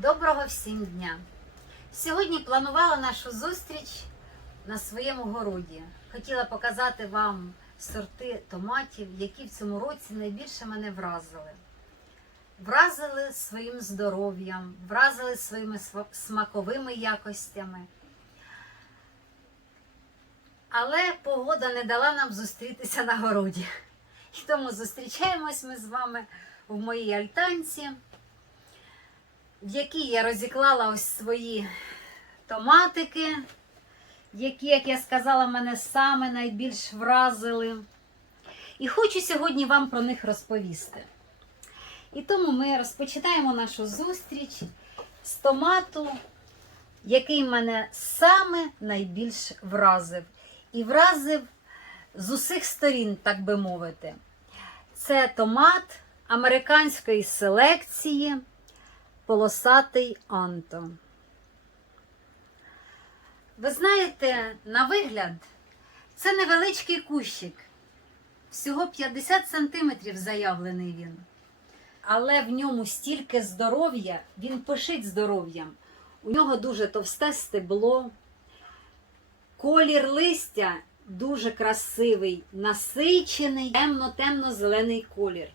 Доброго всім дня! Сьогодні планувала нашу зустріч на своєму городі. Хотіла показати вам сорти томатів, які в цьому році найбільше мене вразили. Вразили своїм здоров'ям, вразили своїми смаковими якостями. Але погода не дала нам зустрітися на городі. І тому зустрічаємось ми з вами в моїй альтанці в якій я розіклала ось свої томатики, які, як я сказала, мене саме найбільш вразили. І хочу сьогодні вам про них розповісти. І тому ми розпочинаємо нашу зустріч з томату, який мене саме найбільш вразив. І вразив з усіх сторін, так би мовити. Це томат американської селекції полосатий Анто. Ви знаєте, на вигляд, це невеличкий кущик. Всього 50 сантиметрів заявлений він. Але в ньому стільки здоров'я, він пишить здоров'ям. У нього дуже товсте стебло, колір листя дуже красивий, насичений, темно-темно-зелений колір.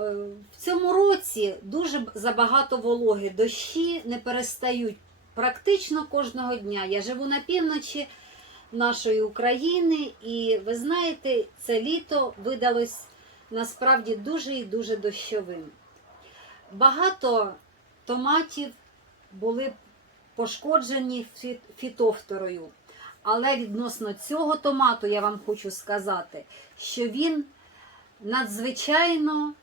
Е, В цьому році дуже забагато вологи. Дощі не перестають практично кожного дня. Я живу на півночі нашої України, і ви знаєте, це літо видалось насправді дуже і дуже дощовим. Багато томатів були пошкоджені фі- фітофторою. Але відносно цього томату я вам хочу сказати, що він надзвичайно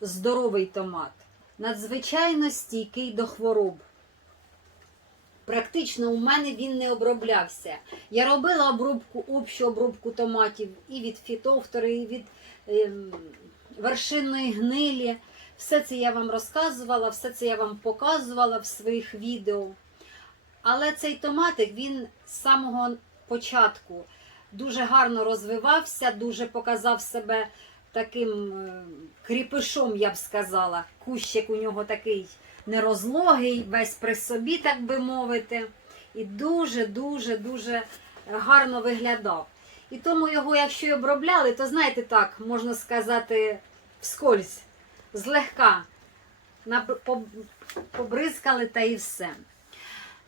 здоровий томат, надзвичайно стійкий до хвороб. Практично у мене він не оброблявся. Я робила обробку, общу обробку томатів і від фітофтори, і від ем, вершинної гнилі. Все це я вам розказувала, все це я вам показувала в своїх відео. Але цей томатик він з самого початку дуже гарно розвивався, дуже показав себе таким е, кріпишом, я б сказала. Кущик у нього такий нерозлогий, весь при собі, так би мовити. І дуже-дуже дуже гарно виглядав. І тому його, якщо й обробляли, то знаєте так, можна сказати, вскользь, злегка побризкали та і все.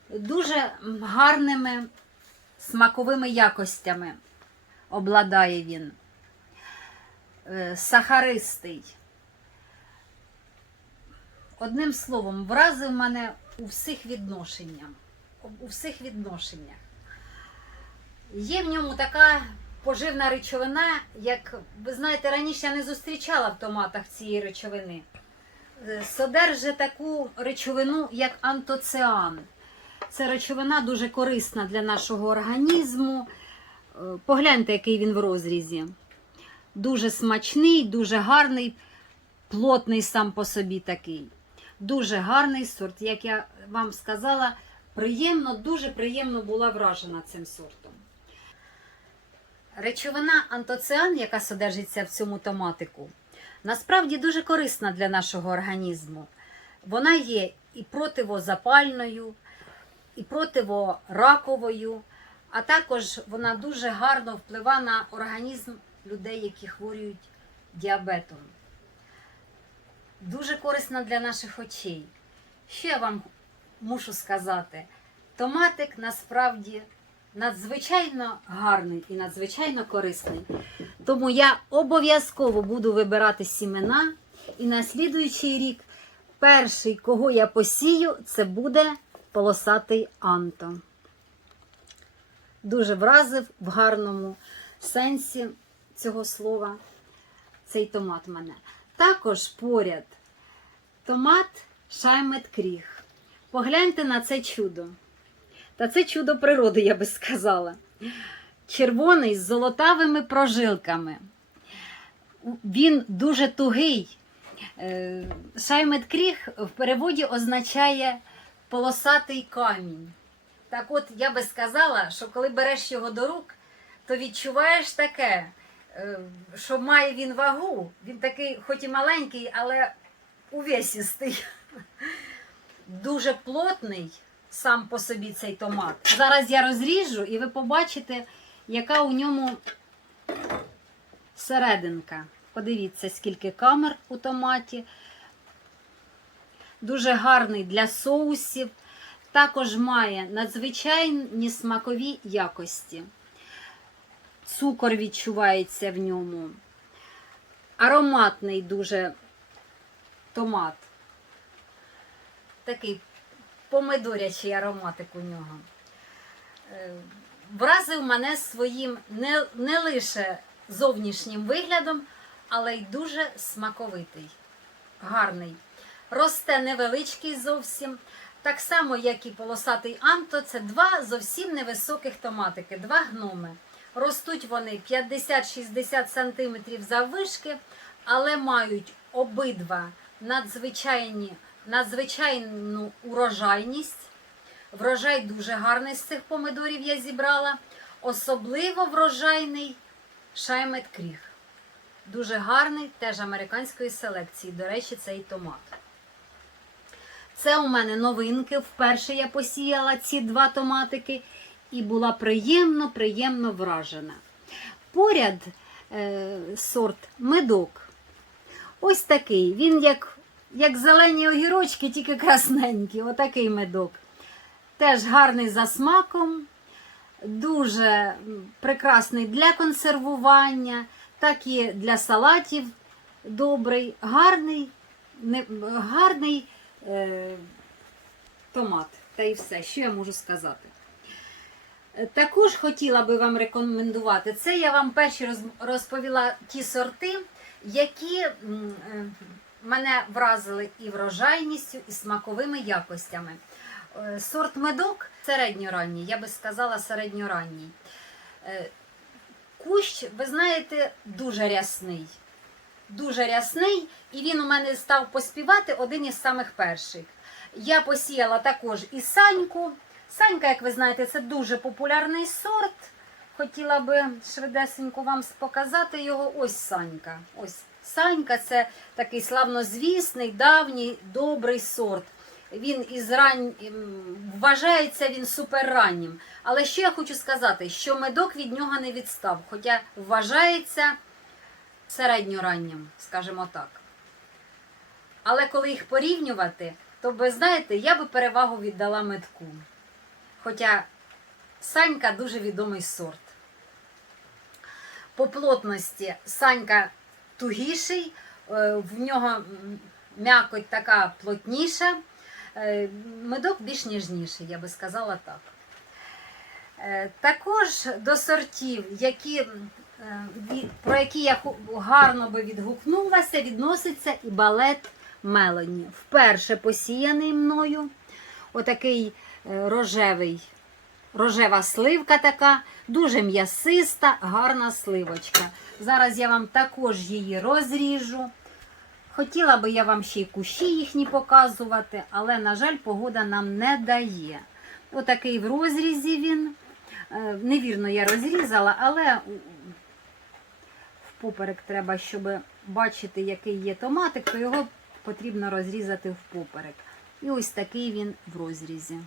Дуже гарними смаковими якостями обладає він. Е, Сахаристий. Одним словом, вразив мене у всіх відношеннях. У всіх відношеннях. Є в ньому така поживна речовина, як ви знаєте, раніше я не зустрічала в томатах цієї речовини. Е, Содержить таку речовину, як антоціан. Це речовина дуже корисна для нашого організму. Е, Погляньте, який він в розрізі. Дуже смачний, дуже гарний, плотний сам по собі такий. Дуже гарний сорт. Як я вам сказала, приємно, дуже приємно була вражена цим сортом. Речовина антоціан, яка содержиться в цьому томатику, насправді дуже корисна для нашого організму. Вона є і противозапальною, і противораковою, а також вона дуже гарно впливає на організм людей, які хворіють діабетом. Дуже корисна для наших очей. Що я вам мушу сказати? Томатик насправді надзвичайно гарний і надзвичайно корисний. Тому я обов'язково буду вибирати сімена, і на слідуючий рік перший, кого я посію, це буде полосатий Анто. Дуже вразив в гарному сенсі цього слова цей томат в мене. Також поряд томат Шаймет Кріг. Погляньте на це чудо. Та це чудо природи, я би сказала. Червоний з золотавими прожилками. Він дуже тугий. Е, Шаймет Кріг в переводі означає полосатий камінь. Так от я би сказала, що коли береш його до рук, то відчуваєш таке, що має він вагу. Він такий, хоч і маленький, але увесістий. Дуже плотний сам по собі цей томат. Зараз я розріжу і ви побачите, яка у ньому серединка. Подивіться, скільки камер у томаті. Дуже гарний для соусів. Також має надзвичайні смакові якості. Цукор відчувається в ньому. Ароматний дуже томат. Такий помидорячий ароматик у нього. Е, Вразив мене своїм не, не лише зовнішнім виглядом, але й дуже смаковитий, гарний. Росте невеличкий зовсім. Так само, як і полосатий Анто, це два зовсім невисоких томатики, два гноми. Ростуть вони 50-60 см заввишки, але мають обидва надзвичайні, надзвичайну урожайність. Врожай дуже гарний з цих помидорів я зібрала. Особливо врожайний шаймет кріг. Дуже гарний, теж американської селекції. До речі, цей томат. Це у мене новинки. Вперше я посіяла ці два томатики і була приємно, приємно вражена. Поряд е, сорт медок. Ось такий. Він як, як зелені огірочки, тільки красненькі. Отакий медок. Теж гарний за смаком, дуже прекрасний для консервування, так і для салатів добрий, гарний, не, гарний е, томат. Та і все, що я можу сказати. Е, Також хотіла би вам рекомендувати. Це я вам перші розповіла ті сорти, які е, мене вразили і врожайністю, і смаковими якостями. Е, Сорт медок середньоранній, я би сказала середньоранній. Кущ, ви знаєте, дуже рясний. Дуже рясний, і він у мене став поспівати один із самих перших. Я посіяла також і саньку. Санька, як ви знаєте, це дуже популярний сорт. Хотіла би швидесенько вам показати його. Ось санька. Ось санька це такий славнозвісний, давній, добрий сорт. Він із рань... м, вважається він суперраннім. Але що я хочу сказати, що медок від нього не відстав, хоча вважається середньораннім, скажімо так. Але коли їх порівнювати, то ви знаєте, я би перевагу віддала медку. Хоча санька дуже відомий сорт. По плотності санька тугіший, е, в нього м'якоть така плотніша, е, медок більш ніжніший, я би сказала так. Е, Також до сортів, які, про які я гарно би відгукнулася, відноситься і балет Мелоні. Вперше посіяний мною. Отакий рожевий, рожева сливка така, дуже м'ясиста, гарна сливочка. Зараз я вам також її розріжу. Хотіла би я вам ще й кущі їхні показувати, але, на жаль, погода нам не дає. Отакий в розрізі він. Е, Невірно я розрізала, але впоперек треба, щоб бачити, який є томатик, то його потрібно розрізати впоперек. І ось такий він в розрізі.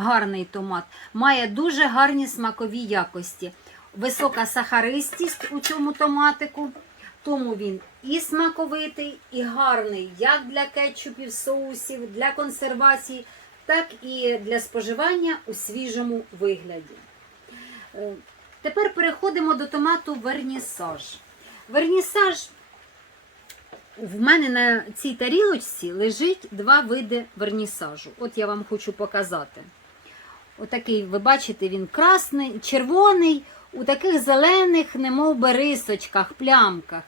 Гарний томат. Має дуже гарні смакові якості. Висока сахаристість у цьому томатику. Тому він і смаковитий, і гарний як для кетчупів, соусів, для консервації, так і для споживання у свіжому вигляді. Е, Тепер переходимо до томату вернісаж. Вернісаж в мене на цій тарілочці лежить два види вернісажу. От я вам хочу показати. Отакий, ви бачите, він красний, червоний, у таких зелених, немов би рисочках, плямках.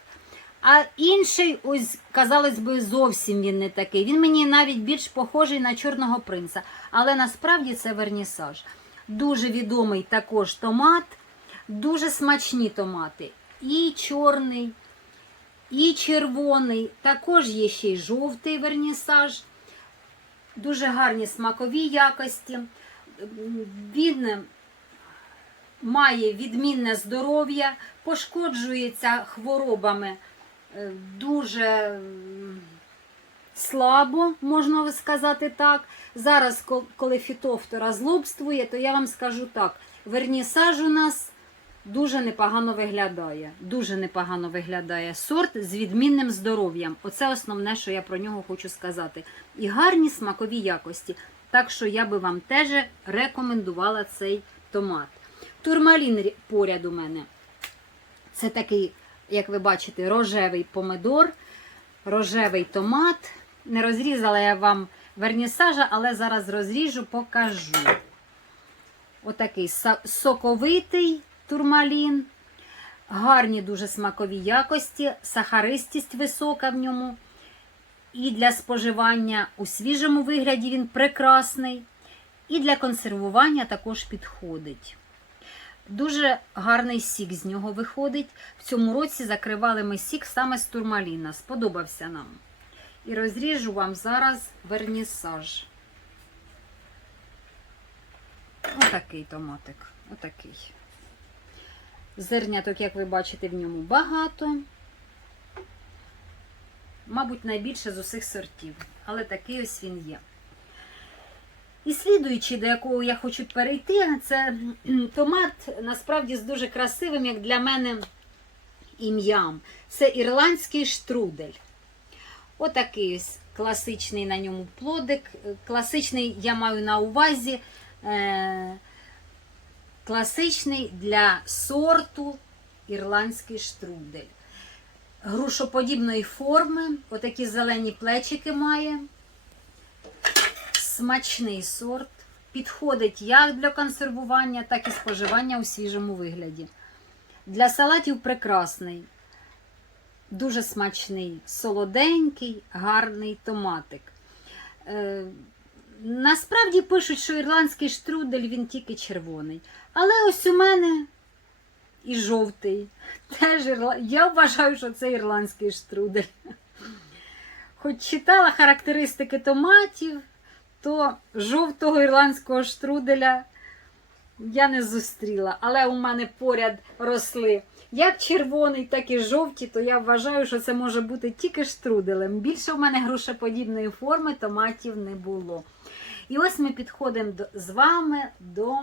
А інший, ось, казалось би, зовсім він не такий. Він мені навіть більш похожий на чорного принца. Але насправді це вернісаж. Дуже відомий також томат, дуже смачні томати. І чорний, і червоний. Також є ще й жовтий вернісаж. Дуже гарні смакові якості. Він має відмінне здоров'я, пошкоджується хворобами е, дуже слабо, можна сказати так. Зараз, коли фітофтора злобствує, то я вам скажу так: вернісаж у нас дуже непогано виглядає. Дуже непогано виглядає сорт з відмінним здоров'ям. Оце основне, що я про нього хочу сказати. І гарні смакові якості. Так що я би вам теж рекомендувала цей томат. Турмалін поряд у мене. Це такий, як ви бачите, рожевий помидор, рожевий томат. Не розрізала я вам вернісажа, але зараз розріжу, покажу. Отакий соковитий турмалін. Гарні дуже смакові якості, сахаристість висока в ньому. І для споживання у свіжому вигляді він прекрасний. І для консервування також підходить. Дуже гарний сік з нього виходить. В цьому році закривали ми сік саме з турмаліна. Сподобався нам. І розріжу вам зараз вернісаж. Отакий томатик. Отакий. Зерняток, як ви бачите, в ньому багато. Мабуть, найбільше з усіх сортів. Але такий ось він є. І слідуючи, до якого я хочу перейти, це томат насправді з дуже красивим, як для мене, ім'ям. Це ірландський штрудель. Отакий ось класичний на ньому плодик. Класичний я маю на увазі. Е- класичний для сорту ірландський штрудель. Грушоподібної форми, отакі зелені плечики має. Смачний сорт. Підходить як для консервування, так і споживання у свіжому вигляді. Для салатів прекрасний, дуже смачний, солоденький, гарний томатик. Е, насправді пишуть, що ірландський штрудель він тільки червоний. Але ось у мене і жовтий. Теж ірла... Я вважаю, що це ірландський штрудель. Хоч читала характеристики томатів, то жовтого ірландського штруделя я не зустріла. Але у мене поряд росли як червоний, так і жовті, то я вважаю, що це може бути тільки штруделем. Більше в мене грушеподібної форми томатів не було. І ось ми підходимо з вами до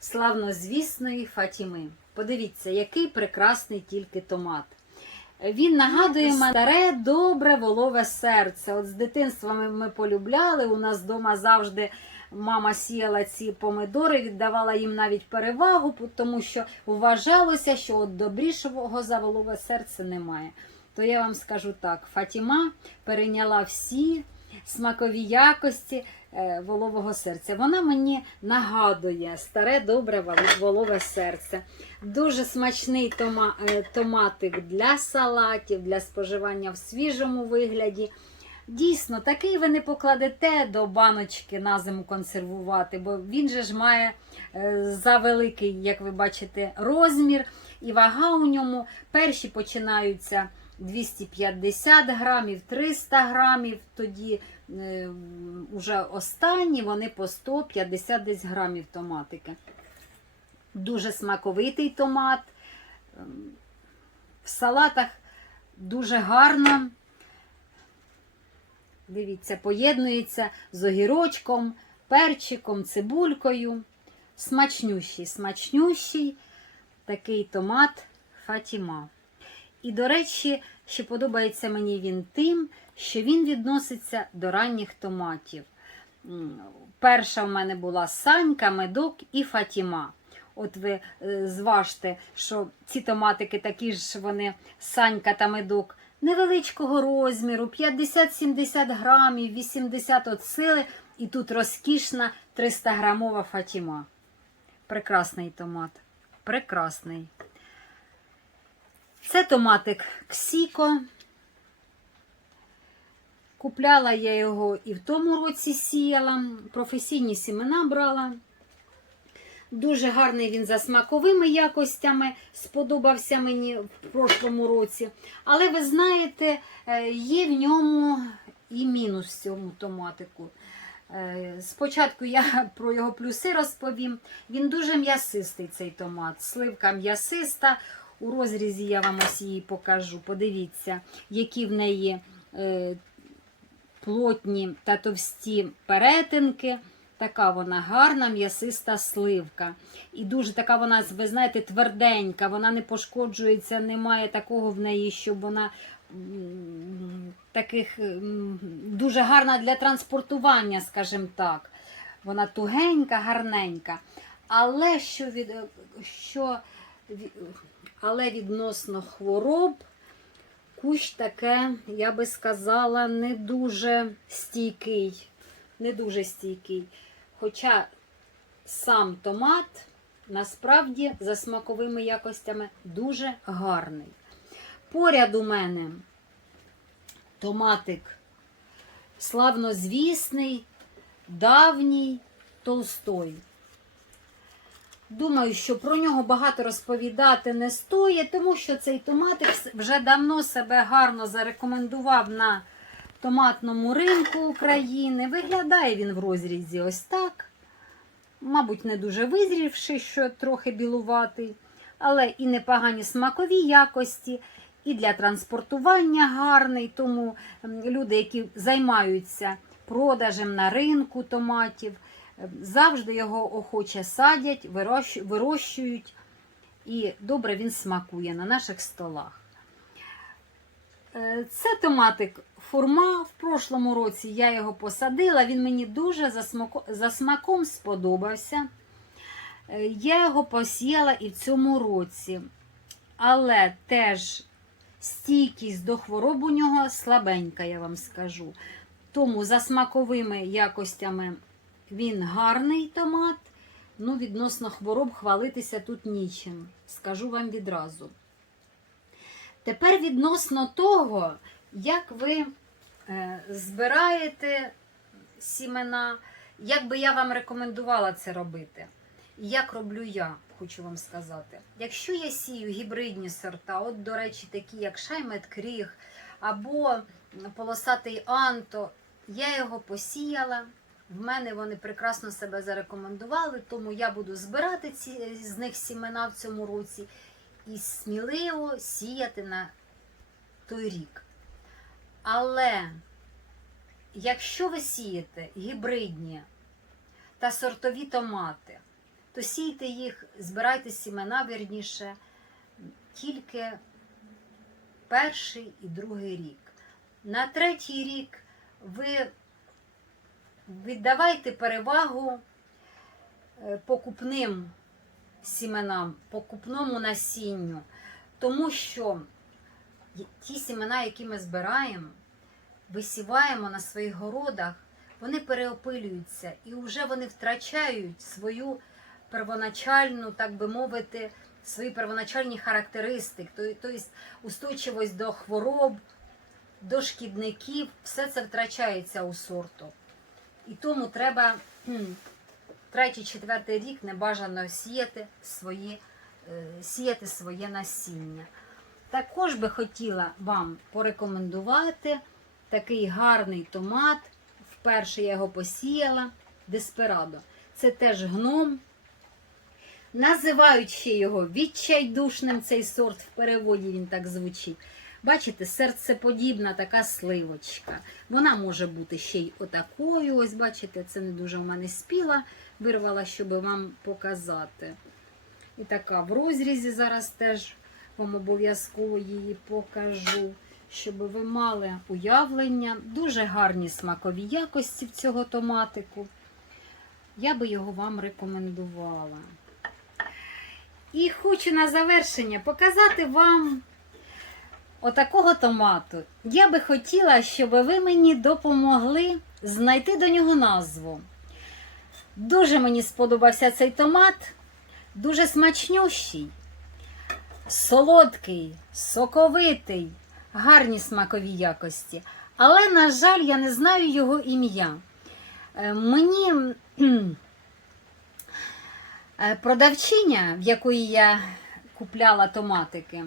славнозвісної Фатіми. Подивіться, який прекрасний тільки томат. Він нагадує мене старе, добре волове серце. От з дитинства ми, ми полюбляли. У нас вдома завжди мама сіяла ці помидори, віддавала їм навіть перевагу, тому що вважалося, що от добрішого за волове серце немає. То я вам скажу так: Фатіма перейняла всі смакові якості е, волового серця. Вона мені нагадує старе, добре волове серце. Дуже смачний тома, е, томатик для салатів, для споживання в свіжому вигляді. Дійсно, такий ви не покладете до баночки на зиму консервувати, бо він же ж має е, завеликий, як ви бачите, розмір і вага у ньому. Перші починаються 250 грамів, 300 грамів, тоді е, вже останні вони по 150 десь грамів томатики. Дуже смаковитий томат. Ем, В салатах дуже гарно. Дивіться, поєднується з огірочком, перчиком, цибулькою. Смачнющий, смачнющий такий томат Фатіма. І, до речі, ще подобається мені він тим, що він відноситься до ранніх томатів. Перша в мене була Санька, медок і Фатіма. От ви е, зважте, що ці томатики такі ж вони Санька та медок невеличкого розміру, 50-70 грамів, 80 от сили, і тут розкішна 300 грамова Фатіма. Прекрасний томат. Прекрасний. Це томатик Ксіко. Купляла я його і в тому році сіяла, професійні сімена брала. Дуже гарний він за смаковими якостями, сподобався мені в прошлому році. Але ви знаєте, е, є в ньому і мінус цьому томатику. Е, Спочатку я про його плюси розповім. Він дуже м'ясистий, цей томат. Сливка м'ясиста. У розрізі я вам ось її покажу. Подивіться, які в неї е, плотні та товсті перетинки. Така вона гарна, м'ясиста сливка. І дуже така вона, ви знаєте, тверденька, вона не пошкоджується, немає такого в неї, щоб вона таких дуже гарна для транспортування, скажімо так. Вона тугенька, гарненька. Але що від що але відносно хвороб, кущ таке, я би сказала, не дуже стійкий. Не дуже стійкий. Хоча сам томат насправді за смаковими якостями дуже гарний. Поряд у мене томатик славнозвісний, давній Толстой. Думаю, що про нього багато розповідати не стоїть, тому що цей томатик вже давно себе гарно зарекомендував на томатному ринку України. Виглядає він в розрізі ось так. Мабуть, не дуже визрівши, що трохи білуватий, але і непогані смакові якості, і для транспортування гарний. Тому люди, які займаються продажем на ринку томатів, завжди його охоче садять, вирощують, і добре він смакує на наших столах. Е, Це томатик фурма. В прошлому році я його посадила. Він мені дуже за, смаком сподобався. Е, Я його посіяла і в цьому році. Але теж стійкість до хвороб у нього слабенька, я вам скажу. Тому за смаковими якостями він гарний томат. Ну, відносно хвороб хвалитися тут нічим. Скажу вам відразу. Тепер відносно того, як ви е, збираєте сімена, як би я вам рекомендувала це робити. Як роблю я, хочу вам сказати. Якщо я сію гібридні сорта, от, до речі, такі як Шаймет Кріг або полосатий Анто, я його посіяла. В мене вони прекрасно себе зарекомендували, тому я буду збирати ці, з них сімена в цьому році і сміливо сіяти на той рік. Але якщо ви сієте гібридні та сортові томати, то сійте їх, збирайте сімена вірніше тільки перший і другий рік. На третій рік ви віддавайте перевагу е, покупним сіменам, покупному насінню, тому що ті сімена, які ми збираємо, висіваємо на своїх городах, вони переопилюються і вже вони втрачають свою первоначальну, так би мовити, свої первоначальні характеристики, тобто устойчивість до хвороб, до шкідників, все це втрачається у сорту. І тому треба кхм, третій, четвертий рік небажано сіяти свої, е, сіяти своє насіння. Також би хотіла вам порекомендувати такий гарний томат. Вперше я його посіяла Деспирадо. Це теж гном. Називають ще його відчайдушним цей сорт, в переводі він так звучить. Бачите, серцеподібна така сливочка. Вона може бути ще й отакою. Ось, бачите, це не дуже в мене спіла, вирвала, щоб вам показати. І така в розрізі зараз теж вам обов'язково її покажу, щоб ви мали уявлення. Дуже гарні смакові якості в цього томатику. Я би його вам рекомендувала. І хочу на завершення показати вам отакого томату. Я би хотіла, щоб ви мені допомогли знайти до нього назву. Дуже мені сподобався цей томат, дуже смачнющий, солодкий, соковитий, гарні смакові якості. Але, на жаль, я не знаю його ім'я. Е, Мені е, продавчиня, в якої я купляла томатики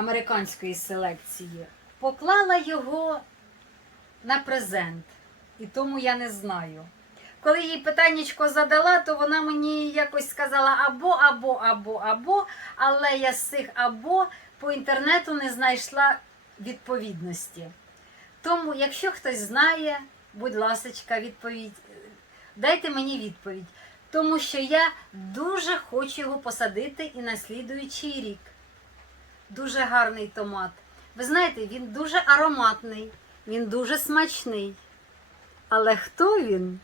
американської селекції, поклала його на презент. І тому я не знаю. Коли їй питаннячко задала, то вона мені якось сказала або, або, або, або, але я з цих або по інтернету не знайшла відповідності. Тому, якщо хтось знає, будь ласочка, відповідь, дайте мені відповідь. Тому що я дуже хочу його посадити і на слідуючий рік. Дуже гарний томат. Ви знаєте, він дуже ароматний, він дуже смачний. Але хто він?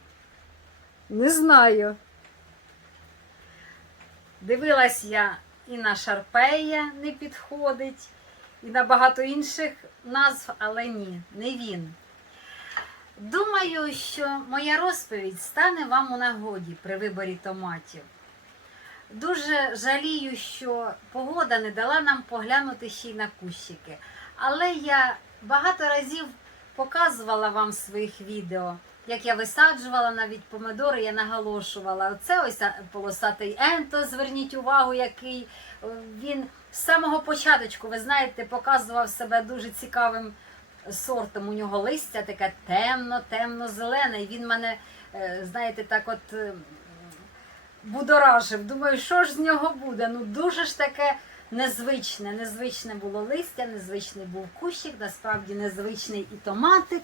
Не знаю. Дивилась я і на Шарпея не підходить, і на багато інших назв, але ні, не він. Думаю, що моя розповідь стане вам у нагоді при виборі томатів. Дуже жалію, що погода не дала нам поглянути ще й на кущики. Але я багато разів показувала вам своїх відео, як я висаджувала навіть помидори, я наголошувала. Оце ось полосатий енто, зверніть увагу, який е, він з самого початочку, ви знаєте, показував себе дуже цікавим сортом. У нього листя таке темно, темно-зелене. І він мене, е, знаєте, так от е, будоражив. Думаю, що ж з нього буде? Ну дуже ж таке незвичне. Незвичне було листя, незвичний був кущик, насправді незвичний і томатик,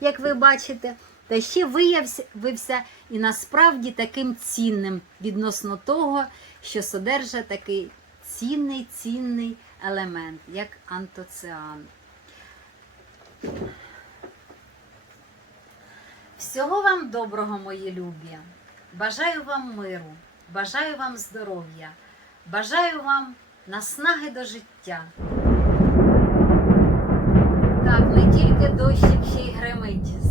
як ви бачите. Та ще виявився і насправді таким цінним відносно того, що содержить такий цінний, цінний елемент, як антоціан. Всього вам доброго, мої любі. Бажаю вам миру, бажаю вам здоров'я, бажаю вам наснаги до життя. Так, не тільки дощик ще й гримить.